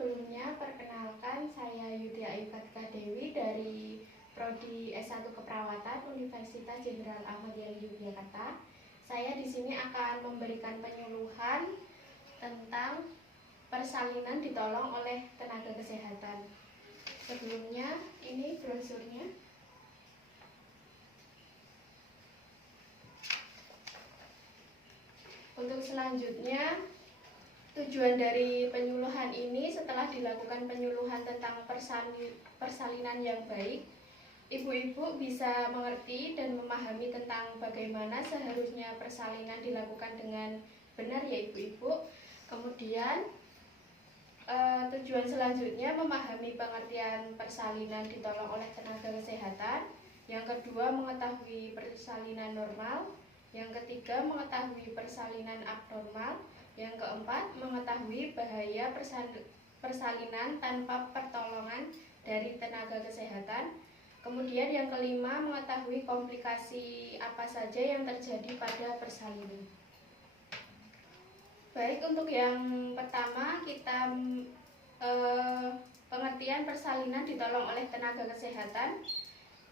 sebelumnya perkenalkan, saya Yudhya Ifatka Dewi dari Prodi S1 Keperawatan Universitas Jenderal Ahmad Yani Yogyakarta. Saya di sini akan memberikan penyuluhan tentang persalinan ditolong oleh tenaga kesehatan. Sebelumnya ini brosurnya. Untuk selanjutnya, tujuan dari penyuluhan ini setelah dilakukan penyuluhan tentang persalinan yang baik, ibu-ibu bisa mengerti dan memahami tentang bagaimana seharusnya persalinan dilakukan dengan benar ya ibu-ibu. Kemudian tujuan selanjutnya memahami pengertian persalinan ditolong oleh tenaga kesehatan. Yang kedua, mengetahui persalinan normal. Yang ketiga, mengetahui persalinan abnormal. Yang keempat, mengetahui bahaya persalinan tanpa pertolongan dari tenaga kesehatan. Kemudian yang kelima, mengetahui komplikasi apa saja yang terjadi pada persalinan. Baik, untuk yang pertama kita pengertian persalinan ditolong oleh tenaga kesehatan,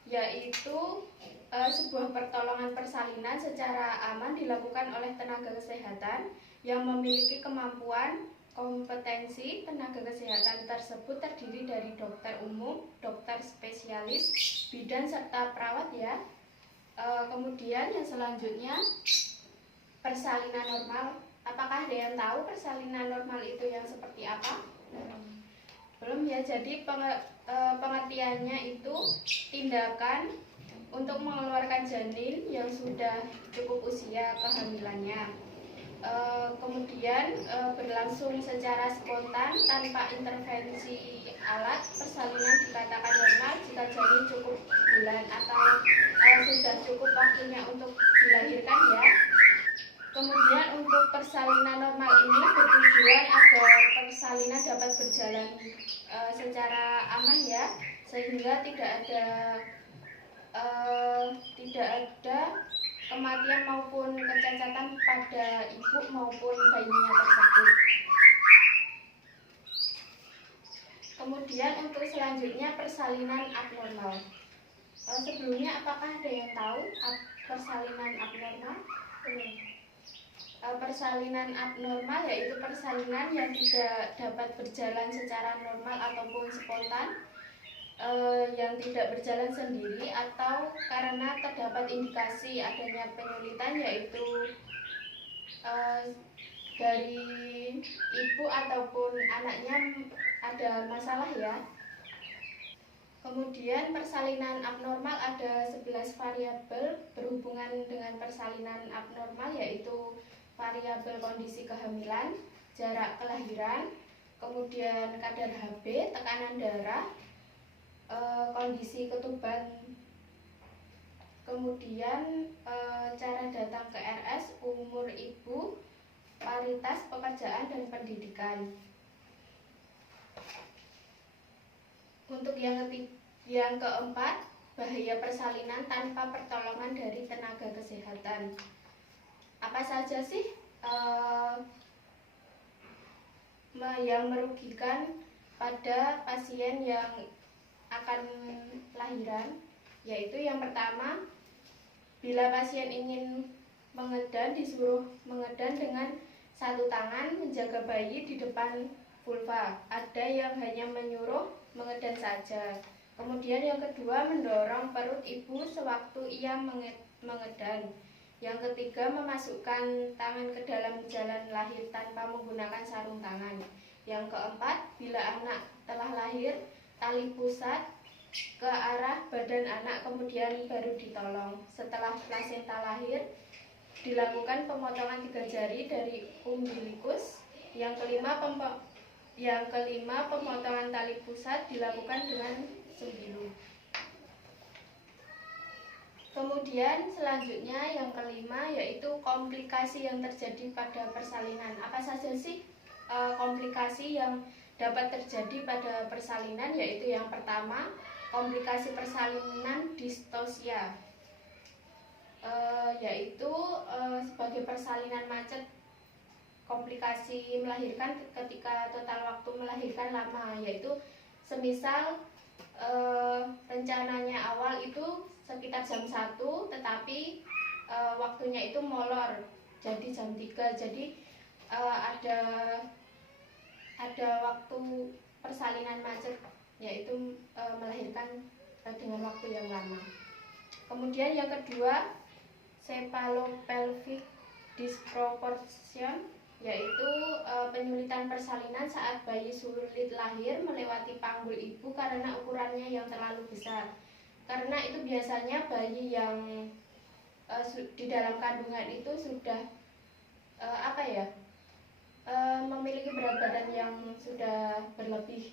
yaitu sebuah pertolongan persalinan secara aman dilakukan oleh tenaga kesehatan yang memiliki kemampuan. Kompetensi tenaga kesehatan tersebut terdiri dari dokter umum, dokter spesialis, bidan, serta perawat ya. Kemudian yang selanjutnya, persalinan normal. Apakah ada yang tahu persalinan normal itu yang seperti apa? Belum ya. Jadi pengertiannya itu tindakan untuk mengeluarkan janin yang sudah cukup usia kehamilannya. Kemudian berlangsung secara spontan tanpa intervensi alat. Persalinan dikatakan normal jika janin cukup bulan atau sudah cukup waktunya untuk dilahirkan ya. Kemudian untuk persalinan normal ini bertujuan agar persalinan dapat berjalan secara aman ya, sehingga tidak ada kematian maupun kecacatan pada ibu maupun bayinya tersebut. Kemudian untuk selanjutnya, persalinan abnormal. Sebelumnya apakah ada yang tahu persalinan abnormal? Persalinan abnormal yaitu persalinan yang tidak dapat berjalan secara normal ataupun spontan, yang tidak berjalan sendiri atau karena terdapat indikasi adanya penyulitan, yaitu dari ibu ataupun anaknya ada masalah ya. Kemudian persalinan abnormal ada 11 variabel berhubungan dengan persalinan abnormal, yaitu variabel kondisi kehamilan, jarak kelahiran, kemudian kadar Hb, tekanan darah, kondisi ketuban, kemudian cara datang ke RS, umur ibu, paritas, pekerjaan, dan pendidikan. Untuk yang keempat, bahaya persalinan tanpa pertolongan dari tenaga kesehatan. Apa saja sih yang merugikan pada pasien yang akan lahiran? Yaitu yang pertama, bila pasien ingin mengedan, disuruh mengedan dengan satu tangan menjaga bayi di depan vulva. Ada yang hanya menyuruh mengedan saja. Kemudian yang kedua, mendorong perut ibu sewaktu ia mengedan. Yang ketiga, memasukkan tangan ke dalam jalan lahir tanpa menggunakan sarung tangan. Yang keempat, bila anak telah lahir, tali pusat ke arah badan anak kemudian baru ditolong. Setelah plasenta lahir, dilakukan pemotongan 3 jari dari umbilikus. Yang kelima, pemotongan tali pusat dilakukan dengan sembilu. Kemudian selanjutnya yang kelima, yaitu komplikasi yang terjadi pada persalinan. Apa saja sih komplikasi yang dapat terjadi pada persalinan? Yaitu yang pertama, komplikasi persalinan distosia, yaitu sebagai persalinan macet. komplikasi melahirkan ketika total waktu melahirkan lama, yaitu semisal rencananya awal itu sekitar jam 1, tetapi waktunya itu molor jadi jam 3. Jadi ada waktu persalinan macet, yaitu melahirkan dengan waktu yang lama. Kemudian yang kedua, cephalopelvic disproportion, yaitu penyulitan persalinan saat bayi sulit lahir melewati panggul ibu karena ukurannya yang terlalu besar. Karena itu biasanya bayi yang di dalam kandungan itu sudah memiliki berat badan yang sudah berlebih.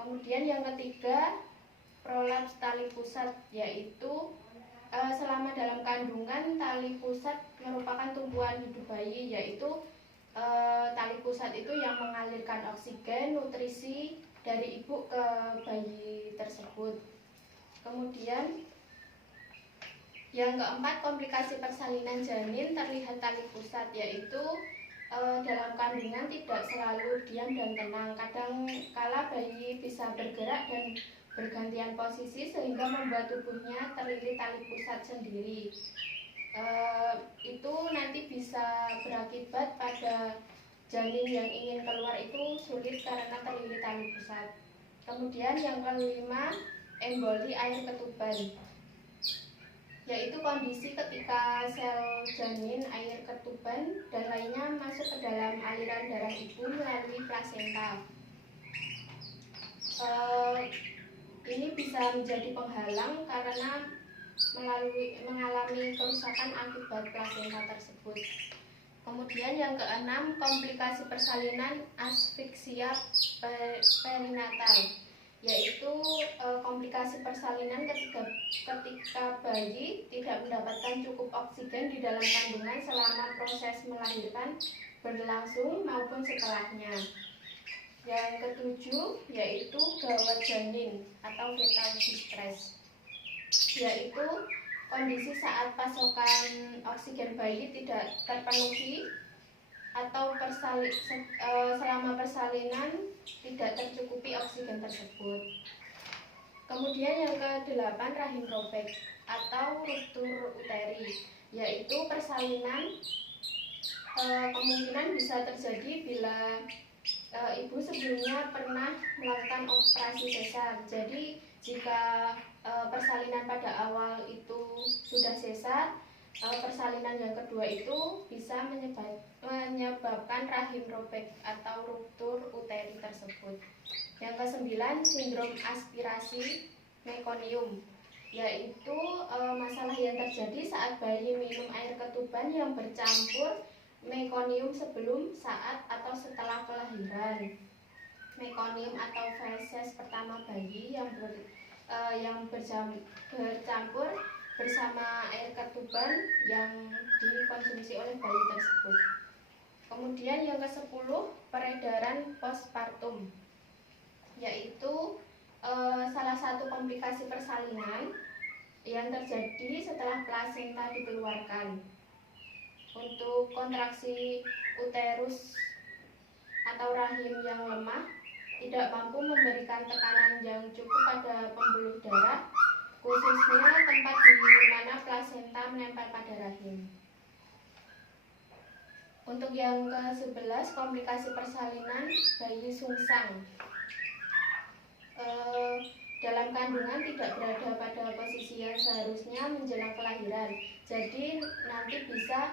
Kemudian yang ketiga, prolaps tali pusat, yaitu selama dalam kandungan tali pusat merupakan tumpuan hidup bayi, yaitu tali pusat itu yang mengalirkan oksigen, nutrisi dari ibu ke bayi tersebut. Kemudian yang keempat, komplikasi persalinan janin terlihat tali pusat, yaitu dalam kandungan tidak selalu diam dan tenang. Kadang kala bayi bisa bergerak dan bergantian posisi sehingga membuat tubuhnya terlilit tali pusat sendiri. Itu nanti bisa berakibat pada janin yang ingin keluar itu sulit karena terlilit tali pusat. Kemudian yang kelima, emboli air ketuban, yaitu kondisi ketika sel janin, air ketuban, dan lainnya masuk ke dalam aliran darah ibu melalui plasenta. Ini bisa menjadi penghalang karena mengalami kerusakan akibat plasenta tersebut. Kemudian yang keenam, komplikasi persalinan asfiksia perinatal, yaitu komplikasi persalinan ketika bayi tidak mendapatkan cukup oksigen di dalam kandungan selama proses melahirkan berlangsung maupun setelahnya. Yang ketujuh, yaitu gawat janin atau fetal distress, yaitu kondisi saat pasokan oksigen bayi tidak terpenuhi atau selama persalinan tidak tercukupi oksigen tersebut. Kemudian yang ke-8, rahim robek atau ruptur uteri, yaitu persalinan kemungkinan bisa terjadi bila ibu sebelumnya pernah melakukan operasi sesar. Jadi jika persalinan pada awal itu sudah sesar, persalinan yang kedua itu bisa menyebabkan rahim robek atau ruptur uteri tersebut. Yang ke-9, sindrom aspirasi mekonium, yaitu masalah yang terjadi saat bayi minum air ketuban yang bercampur mekonium sebelum, saat, atau setelah kelahiran. Mekonium atau feses pertama bayi yang bercampur bersama air ketuban yang dikonsumsi oleh bayi tersebut. Kemudian yang ke-10, peredaran postpartum, yaitu salah satu komplikasi persalinan yang terjadi setelah plasenta dikeluarkan. Untuk kontraksi uterus atau rahim yang lemah tidak mampu memberikan tekanan yang cukup pada pembuluh darah, khususnya tempat di mana plasenta menempel pada rahim. Untuk yang ke-11, komplikasi persalinan bayi sungsang. Dalam kandungan tidak berada pada posisi yang seharusnya menjelang kelahiran. Jadi nanti bisa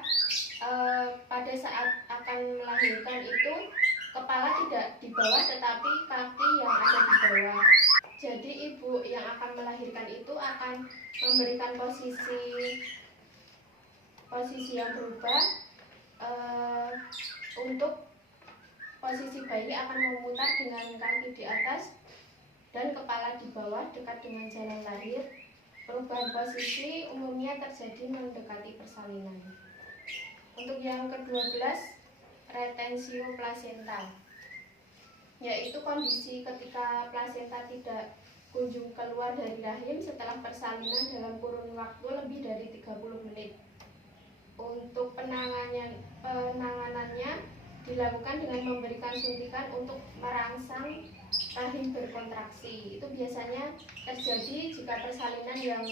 pada saat akan melahirkan itu kepala tidak di bawah tetapi kaki yang ada di bawah. Jadi ibu yang akan melahirkan itu akan memberikan posisi yang berubah. Untuk posisi bayi akan memutar dengan kaki di atas dan kepala di bawah dekat dengan jalan lahir. Perubahan posisi umumnya terjadi mendekati persalinan. Untuk yang ke-12, retensio placenta, yaitu kondisi ketika plasenta tidak kunjung keluar dari rahim setelah persalinan dalam kurun waktu lebih dari 30 menit. Untuk penanganannya dilakukan dengan memberikan suntikan untuk merangsang rahim berkontraksi. Itu biasanya terjadi jika persalinan yang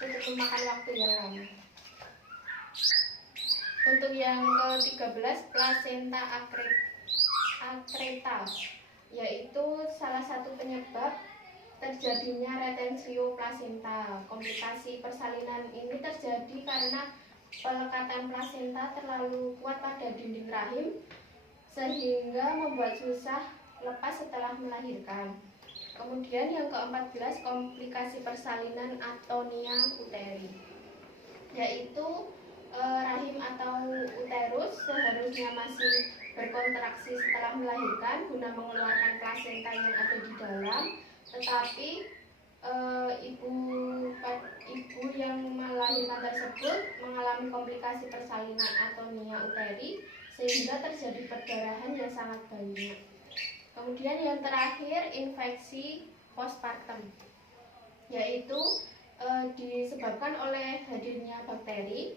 cukup memakan waktu yang lama. Untuk yang ke-13, plasenta akreta, yaitu salah satu penyebab terjadinya retensio plasenta. Komplikasi persalinan ini terjadi karena pelekatan plasenta terlalu kuat pada dinding rahim sehingga membuat susah lepas setelah melahirkan. Kemudian yang ke-14, komplikasi persalinan atonia uteri, yaitu rahim atau uterus seharusnya masih berkontraksi setelah melahirkan guna mengeluarkan plasenta yang ada di dalam, tetapi ibu yang melahirkan tersebut mengalami komplikasi persalinan atonia uteri sehingga terjadi perdarahan yang sangat banyak. Kemudian yang terakhir, infeksi postpartum, yaitu disebabkan oleh hadirnya bakteri,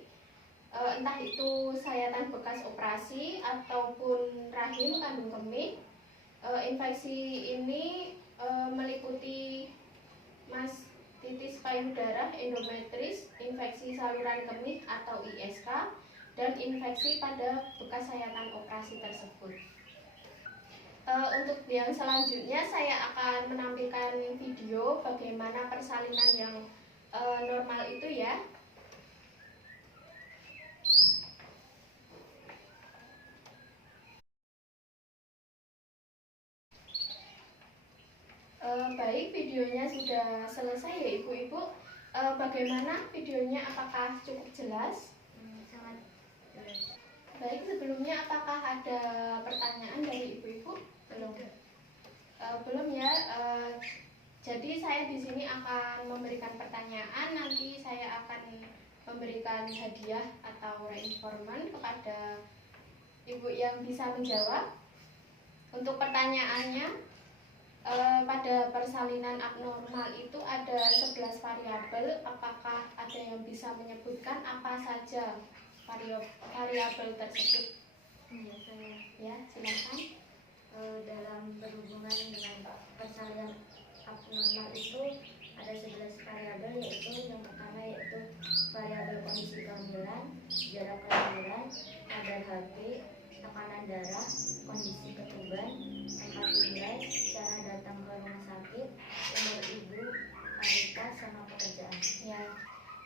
entah itu sayatan bekas operasi ataupun rahim kandung kemih. Infeksi ini meliputi mastitis payudara, endometris, infeksi saluran kemih atau ISK, dan infeksi pada bekas sayatan operasi tersebut. Untuk yang selanjutnya saya akan menampilkan video bagaimana persalinan yang normal itu ya. Baik, videonya sudah selesai ya ibu-ibu. Bagaimana videonya, apakah cukup jelas? Sangat jelas. Baik, sebelumnya apakah ada pertanyaan dari ibu-ibu? Belum. Belum ya. Jadi saya di sini akan memberikan pertanyaan. Nanti saya akan memberikan hadiah atau reinforman kepada ibu yang bisa menjawab. Untuk pertanyaannya, pada persalinan abnormal itu ada 11 variabel. Apakah ada yang bisa menyebutkan apa saja variabel tersebut? Ya, saya. Ya, silakan. Dalam berhubungan dengan persalinan abnormal itu ada 11 variabel, yaitu yang pertama yaitu variabel kondisi kehamilan, jarak kehamilan, kadar HB, tekanan darah, kondisi ketuban, tempat tinggal, cara datang ke rumah sakit, umur ibu, kualitas, sama pekerjaan. Ya,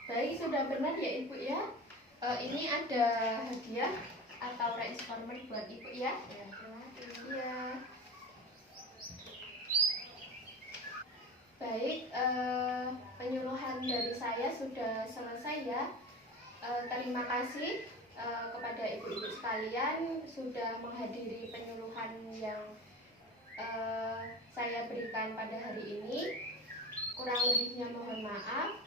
baik, sudah benar ya ibu ya. Ini ada hadiah atau reinforman buat ibu ya. Ya, terima kasih. Iya. Baik, penyuluhan dari saya sudah selesai ya. Terima kasih kepada ibu-ibu sekalian sudah menghadiri penyuluhan yang saya berikan pada hari ini. Kurang lebihnya mohon maaf.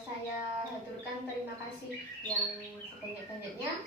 Saya haturkan terima kasih yang sebanyak-banyaknya.